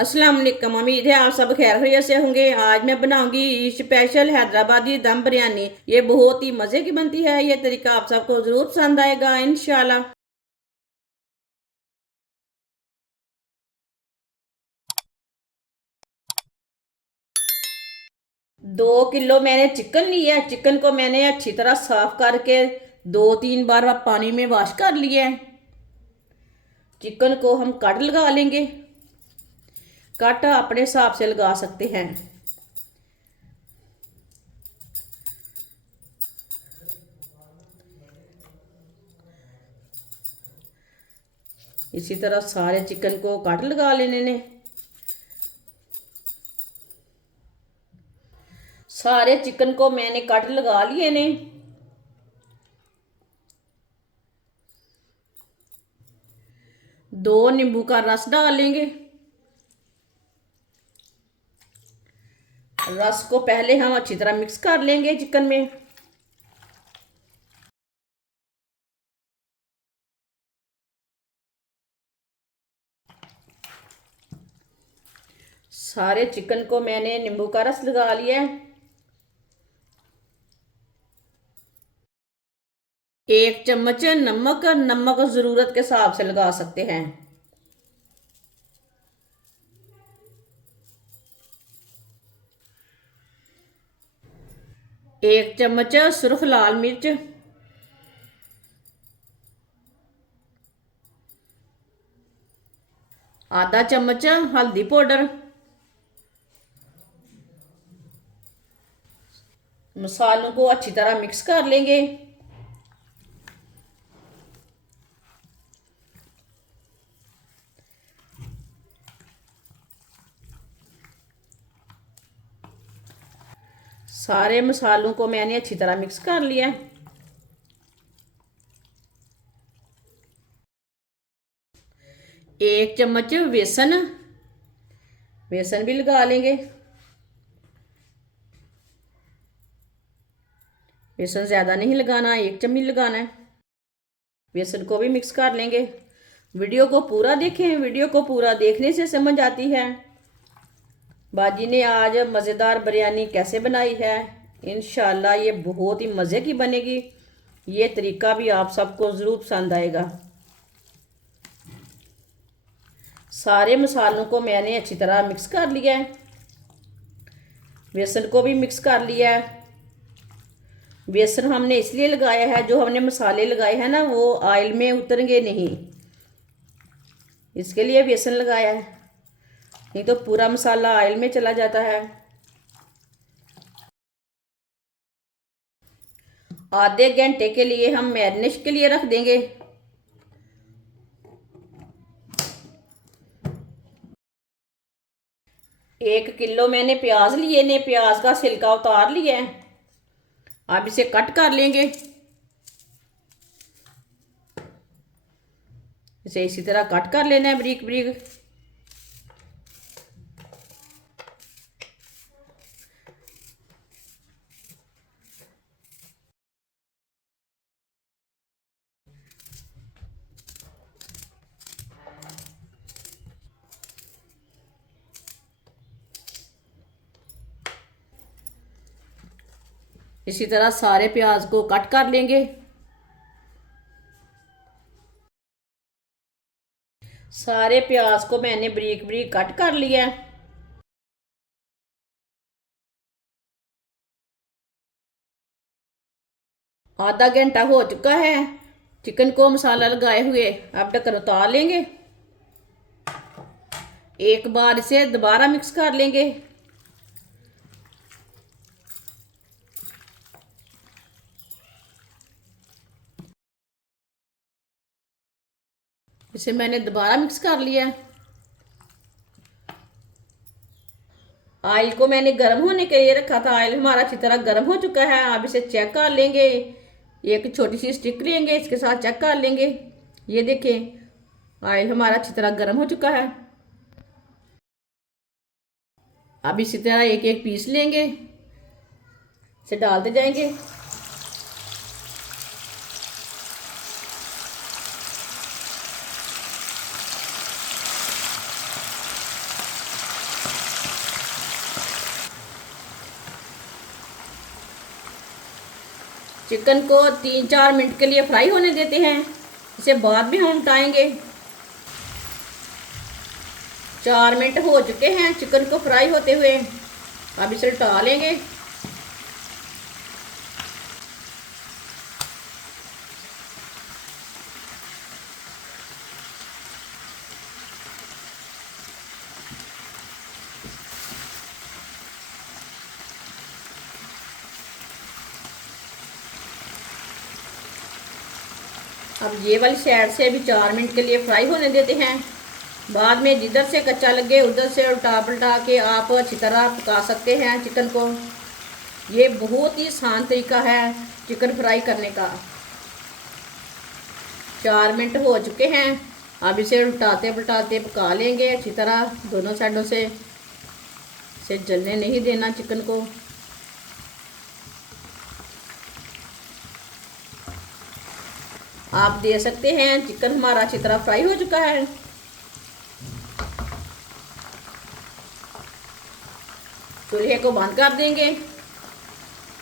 अस्सलाम वालेकुम। उम्मीद है आप सब खैर खैरियत से होंगे। आज मैं बनाऊंगी स्पेशल हैदराबादी दम बिरयानी। ये बहुत ही मज़े की बनती है। ये तरीका आप सबको ज़रूर पसंद आएगा इंशाल्लाह। 2 किलो मैंने चिकन लिया है। चिकन को मैंने अच्छी तरह साफ करके 2-3 बार पानी में वॉश कर लिया है। चिकन को हम कट लगा लेंगे। कट अपने हिसाब से लगा सकते हैं। इसी तरह सारे चिकन को कट लगा लेने ने। सारे चिकन को मैंने कट लगा लिए ने। 2 नींबू का रस डालेंगे। रस को पहले हम अच्छी तरह मिक्स कर लेंगे चिकन में। सारे चिकन को मैंने नींबू का रस लगा लिया है। 1 चम्मच नमक। नमक ज़रूरत के हिसाब से लगा सकते हैं। 1 चम्मच सुरख लाल मिर्च। आधा चम्मच हल्दी पाउडर। मसालों को अच्छी तरह मिक्स कर लेंगे। सारे मसालों को मैंने अच्छी तरह मिक्स कर लिया। 1 चम्मच बेसन। बेसन भी लगा लेंगे। बेसन ज़्यादा नहीं लगाना, 1 चम्मच लगाना है। बेसन को भी मिक्स कर लेंगे। वीडियो को पूरा देखें। वीडियो को पूरा देखने से समझ आती है बाजी ने आज मज़ेदार बिरयानी कैसे बनाई है। इंशाल्लाह ये बहुत ही मज़े की बनेगी। ये तरीका भी आप सबको ज़रूर पसंद आएगा। सारे मसालों को मैंने अच्छी तरह मिक्स कर लिया है। बेसन को भी मिक्स कर लिया है। बेसन हमने इसलिए लगाया है, जो हमने मसाले लगाए हैं ना वो ऑयल में उतरेंगे नहीं, इसके लिए बेसन लगाया है। नहीं तो पूरा मसाला ऑयल में चला जाता है। आधे घंटे के लिए हम मैरिनेशन के लिए रख देंगे। एक किलो मैंने प्याज लिए ने। प्याज का छिलका उतार लिया है। अब इसे कट कर लेंगे। इसे इसी तरह कट कर लेना है बारीक बारीक। इसी तरह सारे प्याज को कट कर लेंगे। सारे प्याज को मैंने बारीक बारीक कट कर लिया है। आधा घंटा हो चुका है चिकन को मसाला लगाए हुए। अब ढक्कन उतार लेंगे। एक बार इसे दोबारा मिक्स कर लेंगे। इसे मैंने दोबारा मिक्स कर लिया है। ऑयल को मैंने गर्म होने के लिए रखा था। ऑयल हमारा अच्छी तरह गर्म हो चुका है। अब इसे चेक कर लेंगे। एक छोटी सी स्टिक लेंगे, इसके साथ चेक कर लेंगे। ये देखें ऑयल हमारा अच्छी तरह गर्म हो चुका है। अब इसी तरह एक एक पीस लेंगे, इसे डालते जाएंगे। चिकन को 3-4 मिनट के लिए फ्राई होने देते हैं। इसे बाद में हम उठाएंगे। 4 मिनट हो चुके हैं चिकन को फ्राई होते हुए। अब इसे उठा लेंगे। अब ये वाली साइड से अभी 4 मिनट के लिए फ्राई होने देते हैं। बाद में जिधर से कच्चा लगे उधर से उल्टा पलटा के आप अच्छी तरह पका सकते हैं चिकन को। ये बहुत ही आसान तरीका है चिकन फ्राई करने का। 4 मिनट हो चुके हैं। अब इसे उल्टाते पलटाते पका लेंगे अच्छी तरह दोनों साइडों से। इसे जलने नहीं देना चिकन को। आप दे सकते हैं चिकन हमारा अच्छी तरह फ्राई हो चुका है। चूल्हे को बंद कर देंगे।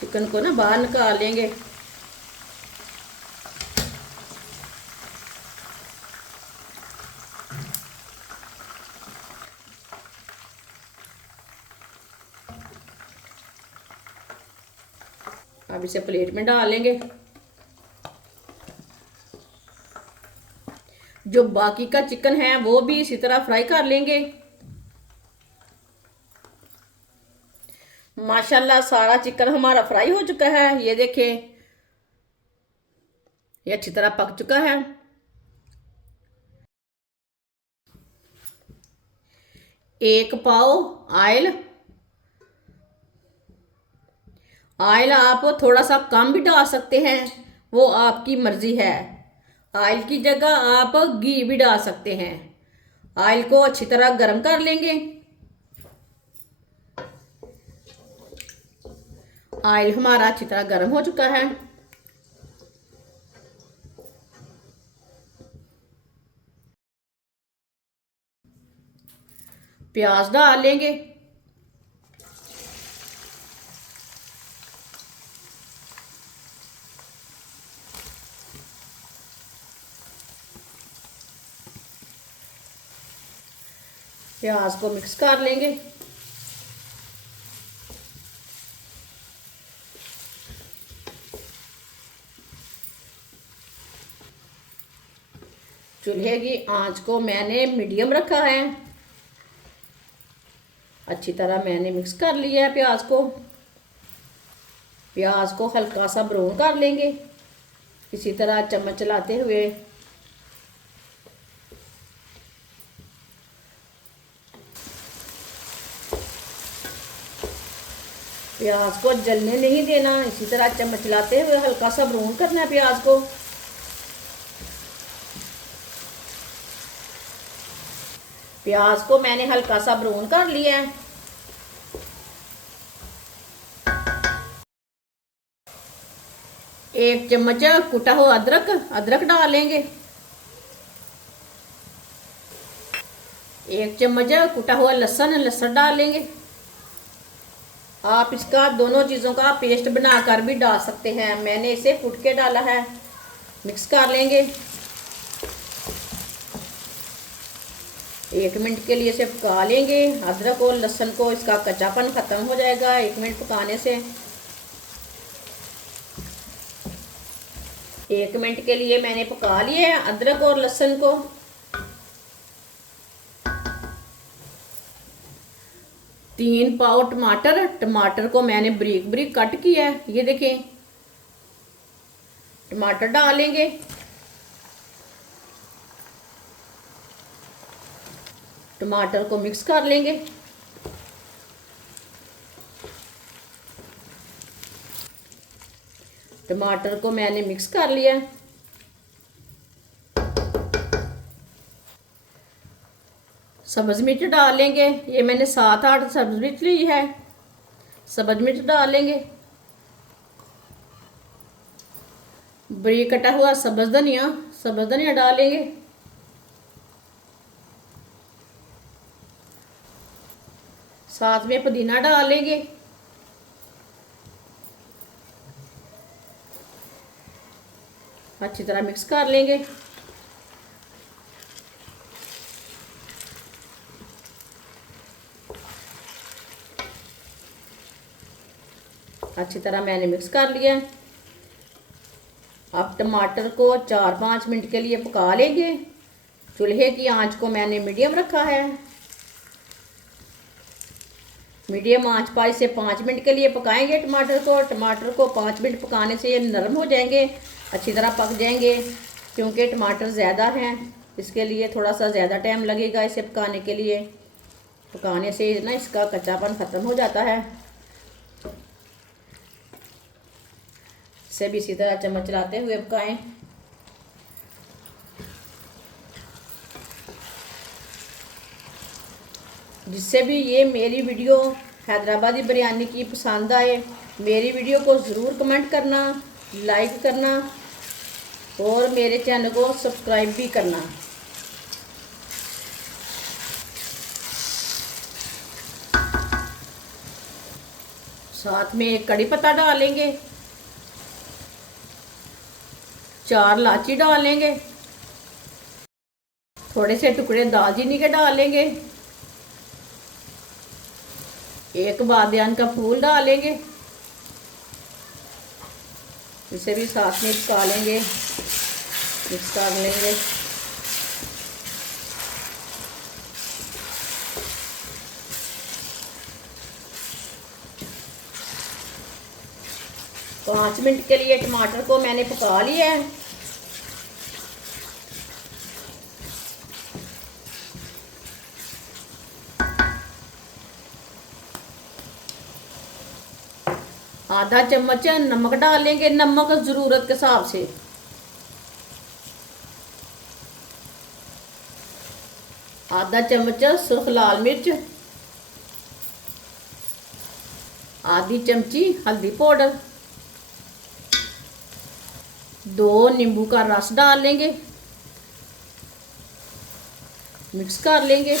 चिकन को ना बाहर निकाल लेंगे। अब इसे प्लेट में डाल लेंगे। जो बाकी का चिकन है वो भी इसी तरह फ्राई कर लेंगे। माशाल्लाह सारा चिकन हमारा फ्राई हो चुका है। ये देखिए ये अच्छी तरह पक चुका है। एक पाव ऑयल। ऑयल आप थोड़ा सा कम भी डाल सकते हैं, वो आपकी मर्जी है। ऑयल की जगह आप घी भी डाल सकते हैं। ऑयल को अच्छी तरह गर्म कर लेंगे। ऑयल हमारा अच्छी तरह गर्म हो चुका है। प्याज डाल लेंगे। प्याज को मिक्स कर लेंगे। चूल्हे की आंच को मैंने मीडियम रखा है। अच्छी तरह मैंने मिक्स कर लिया है प्याज को। प्याज को हल्का सा ब्राउन कर लेंगे इसी तरह चम्मच चलाते हुए। प्याज को जलने नहीं देना, इसी तरह चम्मच चलाते हुए हल्का सा ब्राउन करना है प्याज को। प्याज को मैंने हल्का सा ब्राउन कर लिया है। एक चम्मच कुटा हुआ अदरक डाल लेंगे। एक चम्मच कुटा हुआ लहसुन डाल लेंगे। आप इसका दोनों चीज़ों का पेस्ट बनाकर भी डाल सकते हैं। मैंने इसे कूट के डाला है। मिक्स कर लेंगे। 1 मिनट के लिए इसे पका लेंगे। अदरक और लहसुन को इसका कच्चापन ख़त्म हो जाएगा 1 मिनट पकाने से। 1 मिनट के लिए मैंने पका लिया है अदरक और लहसुन को। तीन पाव टमाटर को मैंने बारीक बारीक कट किया है। ये देखें टमाटर डालेंगे। टमाटर को मिक्स कर लेंगे। टमाटर को मैंने मिक्स कर लिया। सब्ज मिर्च डाल लेंगे। ये मैंने 7-8 सब्ज मिर्च ली है। सब्ज मिर्च डाल लेंगे। बारीक कटा हुआ सब्ज धनिया डाल लेंगे। साथ में पुदीना डाल लेंगे। अच्छी तरह मिक्स कर लेंगे। अच्छी तरह मैंने मिक्स कर लिया। अब टमाटर को 4-5 मिनट के लिए पका लेंगे। चूल्हे की आंच को मैंने मीडियम रखा है। मीडियम आंच पर इसे 5 मिनट के लिए पकाएंगे टमाटर को। टमाटर को 5 मिनट पकाने से ये नरम हो जाएंगे, अच्छी तरह पक जाएंगे। क्योंकि टमाटर ज़्यादा हैं इसके लिए थोड़ा सा ज़्यादा टाइम लगेगा इसे पकाने के लिए। पकाने से ना इसका कच्चापन ख़त्म हो जाता है। इसे भी इसी तरह चम्मच चलाते हुए पकाएं। जिससे भी ये मेरी वीडियो हैदराबादी बिरयानी की पसंद आए, मेरी वीडियो को ज़रूर कमेंट करना, लाइक करना और मेरे चैनल को सब्सक्राइब भी करना। साथ में एक कड़ी पत्ता डालेंगे, 4 इलायची डालेंगे, थोड़े से टुकड़े दालचीनी के डालेंगे, एक बादियान का फूल डालेंगे। इसे भी साथ में पका लेंगे, मिक्स कर लेंगे। तो 5 मिनट के लिए टमाटर को मैंने पका लिया है। आधा चम्मच नमक डालेंगे, नमक ज़रूरत के हिसाब से। आधा चम्मच सुर्ख लाल मिर्च, आधी चमची हल्दी पाउडर, 2 नींबू का रस डाल लेंगे, मिक्स कर लेंगे।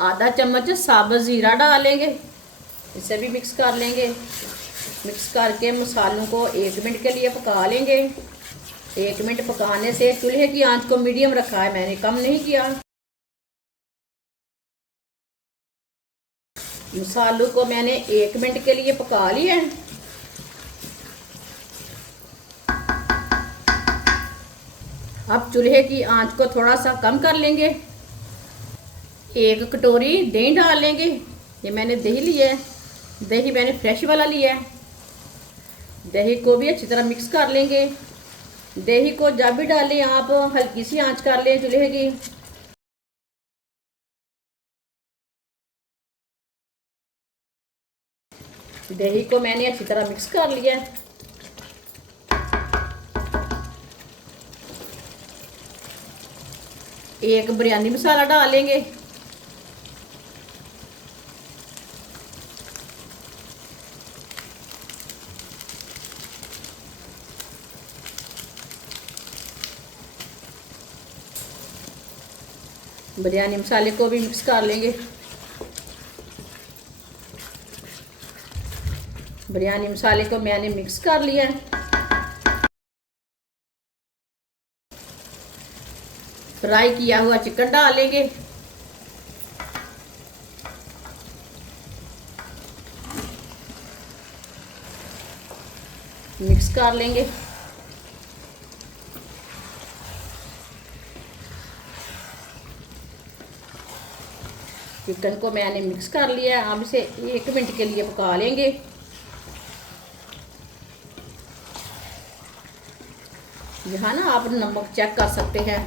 आधा चम्मच साबुत ज़ीरा डालेंगे, इसे भी मिक्स कर लेंगे। मिक्स करके मसालों को 1 मिनट के लिए पका लेंगे। 1 मिनट पकाने से चूल्हे की आंच को मीडियम रखा है, मैंने कम नहीं किया। मसालों को मैंने 1 मिनट के लिए पका लिया है। अब चूल्हे की आंच को थोड़ा सा कम कर लेंगे। 1 कटोरी दही डाल लेंगे। ये मैंने दही लिया है, दही मैंने फ्रेश वाला लिया है। दही को भी अच्छी तरह मिक्स कर लेंगे। दही को जब भी डालें आप हल्की सी आंच कर लें चूल्हे की। दही को मैंने अच्छी तरह मिक्स कर लिया है। एक बिरयानी मसाला डालेंगे, बिरयानी मसाले को भी मिक्स कर लेंगे। बिरयानी मसाले को मैंने मिक्स कर लिया है। फ्राई किया हुआ चिकन डालेंगे, मिक्स कर लेंगे। चिकन को मैंने मिक्स कर लिया है। अब इसे 1 मिनट के लिए पका लेंगे। यहाँ ना आप नमक चेक कर सकते हैं।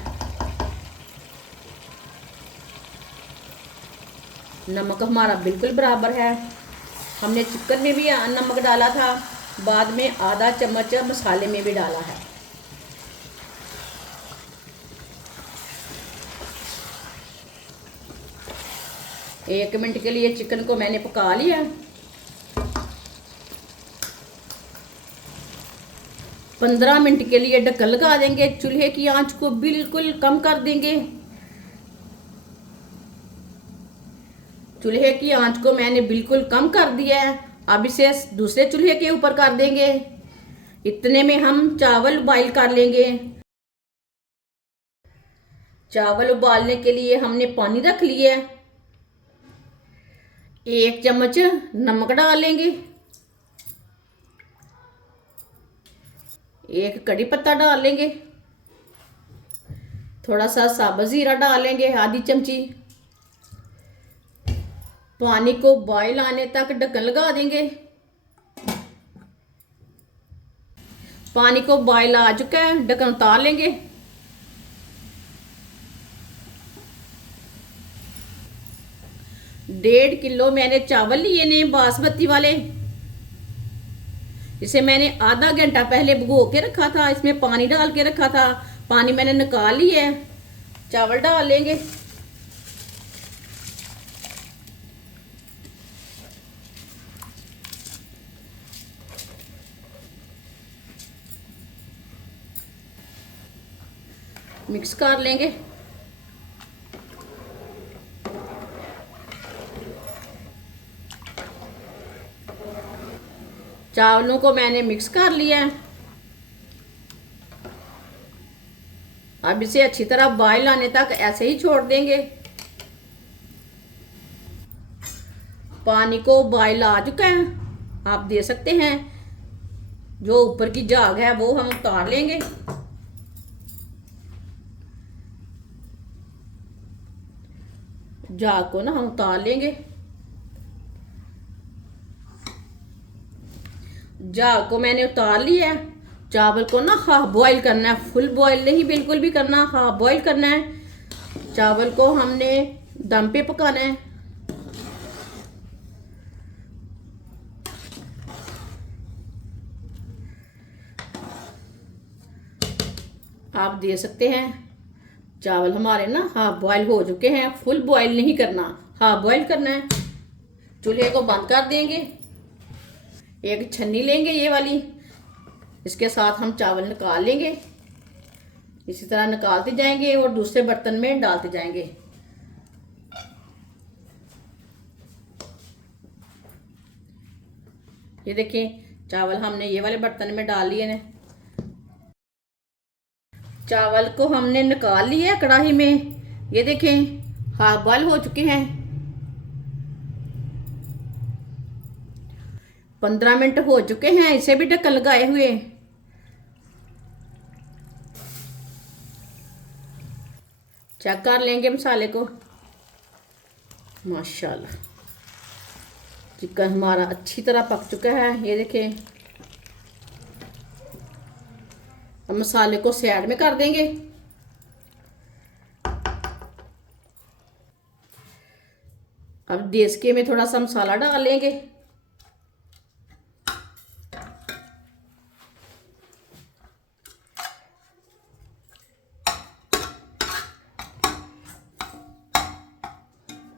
नमक हमारा बिल्कुल बराबर है। हमने चिकन में भी नमक डाला था, बाद में आधा चम्मच मसाले में भी डाला है। एक मिनट के लिए चिकन को मैंने पका लिया। 15 मिनट के लिए ढक्कन लगा देंगे। चूल्हे की आंच को बिल्कुल कम कर देंगे। चूल्हे की आंच को मैंने बिल्कुल कम कर दिया है। अब इसे दूसरे चूल्हे के ऊपर कर देंगे। इतने में हम चावल बॉईल कर लेंगे। चावल उबालने के लिए हमने पानी रख लिया है। 1 चम्मच नमक डालेंगे। 1 कड़ी पत्ता डालेंगे। थोड़ा सा साबुत जीरा डालेंगे, आधी चमची। पानी को बॉईल आने तक ढक्कन लगा देंगे। पानी को बॉईल आ चुका है, ढक्कन उतार लेंगे। डेढ़ किलो मैंने चावल लिए ने बासमती वाले। इसे मैंने आधा घंटा पहले भिगो के रखा था, इसमें पानी डाल के रखा था। पानी मैंने निकाल लिया है। चावल डाल लेंगे। मिक्स कर लेंगे। चावलों को मैंने मिक्स कर लिया है। अब इसे अच्छी तरह बॉईल आने तक ऐसे ही छोड़ देंगे। पानी को बॉईल आ चुका है, आप दे सकते हैं। जो ऊपर की झाग है वो हम उतार लेंगे। झाग को ना हम उतार लेंगे। झाग को मैंने उतार लिया है। चावल को ना हाफ बॉईल करना है, फुल बॉईल नहीं बिल्कुल भी करना, हाफ बॉईल करना है। चावल को हमने दम पे पकाना है। आप दे सकते हैं। चावल हमारे ना हाफ बॉईल हो चुके हैं, फुल बॉईल नहीं करना, हाफ बॉईल करना है। चूल्हे को बंद कर देंगे। एक छन्नी लेंगे ये वाली, इसके साथ हम चावल निकाल लेंगे। इसी तरह निकालते जाएंगे और दूसरे बर्तन में डालते जाएंगे। ये देखिए चावल हमने ये वाले बर्तन में डाल लिए हैं। चावल को हमने निकाल लिया कढ़ाई में। ये देखें हाफ बॉईल हो चुके हैं। 15 मिनट हो चुके हैं, इसे भी ढक्कन लगाए हुए। चेक कर लेंगे मसाले को। माशाल्लाह चिकन हमारा अच्छी तरह पक चुका है। ये देखें। अब मसाले को साइड में कर देंगे। अब देसके में थोड़ा सा मसाला डाल लेंगे।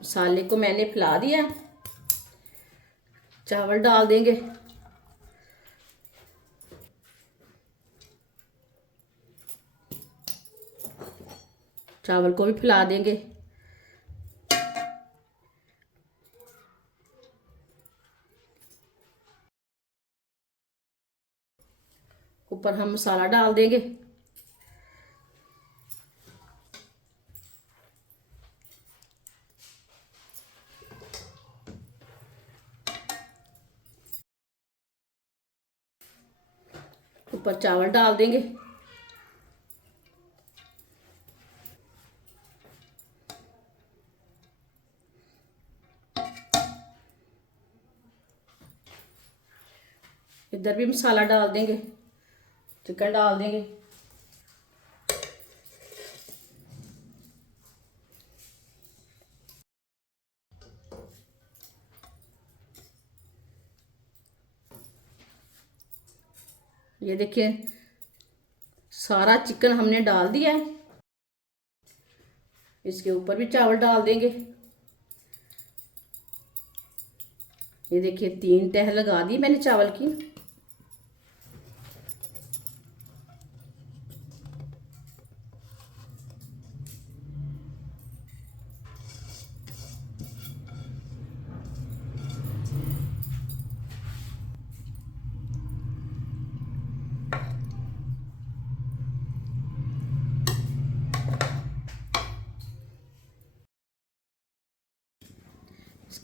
मसाले को मैंने फैला दिया। चावल डाल देंगे। चावल को भी फैला देंगे। ऊपर हम मसाला डाल देंगे। ऊपर चावल डाल देंगे। इधर भी मसाला डाल देंगे। चिकन डाल देंगे। ये देखिए सारा चिकन हमने डाल दिया है। इसके ऊपर भी चावल डाल देंगे। ये देखिए 3 तह लगा दी मैंने चावल की।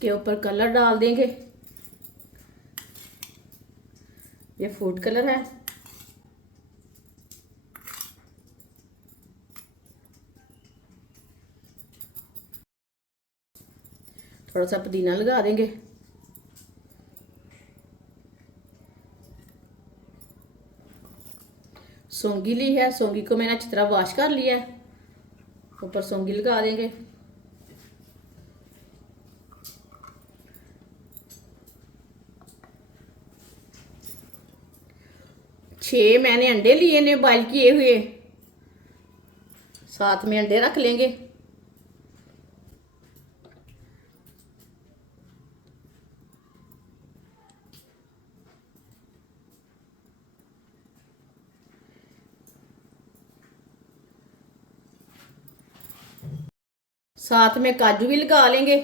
इसके ऊपर कलर डाल देंगे। ये फूड कलर है। थोड़ा सा पुदीना लगा देंगे। सौंगी ली है, सौंगी को मैंने अच्छी तरह वॉश कर लिया है। ऊपर सौंगी लगा देंगे। छह मैंने अंडे लिए ने बॉइल किए हुए, साथ में अंडे रख लेंगे। साथ में काजू भी लगा लेंगे।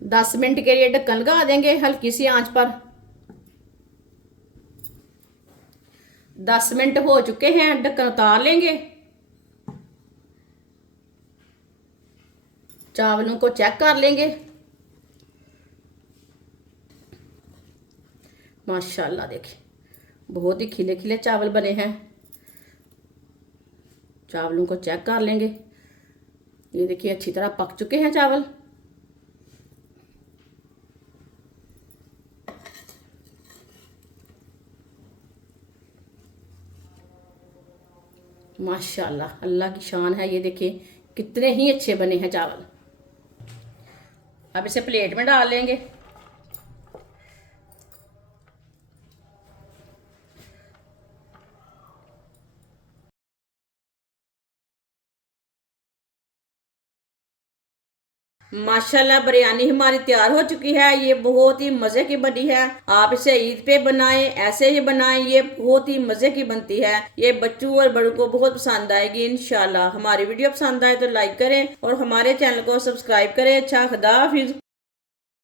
दस मिनट के लिए ढक्कन लगा देंगे हल्की सी आंच पर। 10 मिनट हो चुके हैं, ढक्कन उतार लेंगे। चावलों को चेक कर लेंगे। माशाल्लाह देखिए, बहुत ही खिले खिले चावल बने हैं। चावलों को चेक कर लेंगे। ये देखिए अच्छी तरह पक चुके हैं चावल। माशाल्लाह, अल्लाह की शान है। ये देखिए कितने ही अच्छे बने हैं चावल। अब इसे प्लेट में डाल लेंगे। माशाल्लाह बिरयानी हमारी तैयार हो चुकी है। ये बहुत ही मज़े की बनी है। आप इसे ईद पे बनाएं, ऐसे ही बनाएं, ये बहुत ही मज़े की बनती है। ये बच्चों और बड़ों को बहुत पसंद आएगी इंशाल्लाह। हमारी वीडियो पसंद आए तो लाइक करें और हमारे चैनल को सब्सक्राइब करें। अच्छा, खुदा हाफिज।